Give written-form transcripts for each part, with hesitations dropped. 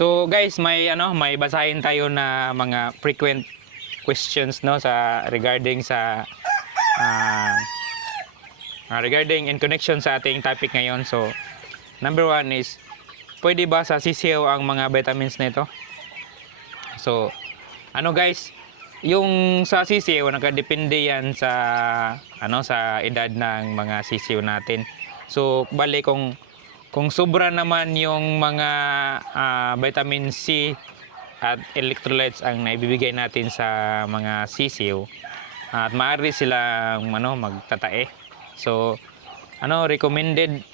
So guys, may basahin tayo na mga frequent questions no sa regarding in connection sa ating topic ngayon. So number 1 is, pwede ba sa sisiw ang mga vitamins nito? So guys, yung sa sisiw nakadepende yan sa sa edad ng mga sisiw natin. So bali kung sobra naman yung mga vitamin C at electrolytes ang naibibigay natin sa mga sisiw, at maaari silang magtatae. So recommended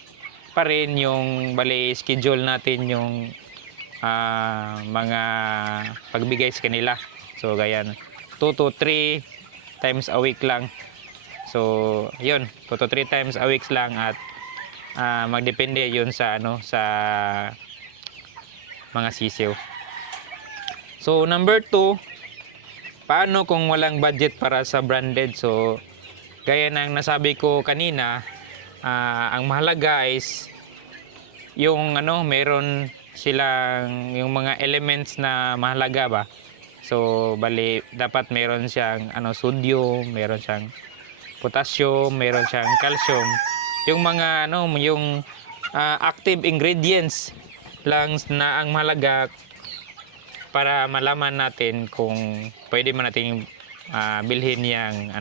pa rin yung bali schedule natin yung mga pagbigay sa kanila. So ganyan, 2 to 3 times a week lang. So yun, 2 to 3 times a week lang, at magdepende yun sa sa mga sisiw. So number 2, paano kung walang budget para sa branded? So gaya ng nasabi ko kanina, ang mahalaga is yung meron silang yung mga elements na mahalaga ba. So bali dapat meron siyang sodium, meron siyang potassium, meron siyang calcium. Yung mga yung active ingredients lang na ang mahalaga para malaman natin kung pwede man nating bilhin yang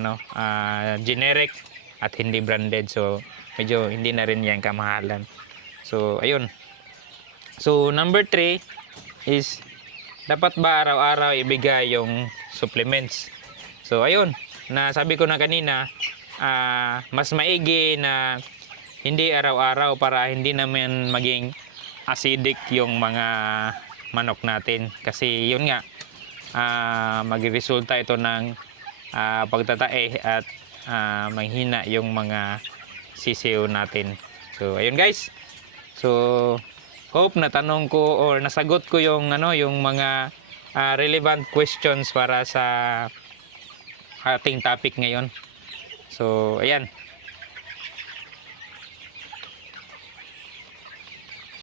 generic at hindi branded. So medyo hindi na rin yan kamahalan. So ayun. So number 3 is, dapat ba araw-araw ibigay yung supplements? So ayun, nasabi ko na kanina, mas maigi na hindi araw-araw para hindi naman maging acidic yung mga manok natin. Kasi yun nga, magresulta ito ng pagtatae at manghina yung mga sisiw natin. So ayun guys. So hope na tanong ko or nasagot ko yung yung mga relevant questions para sa ating topic ngayon. So ayan.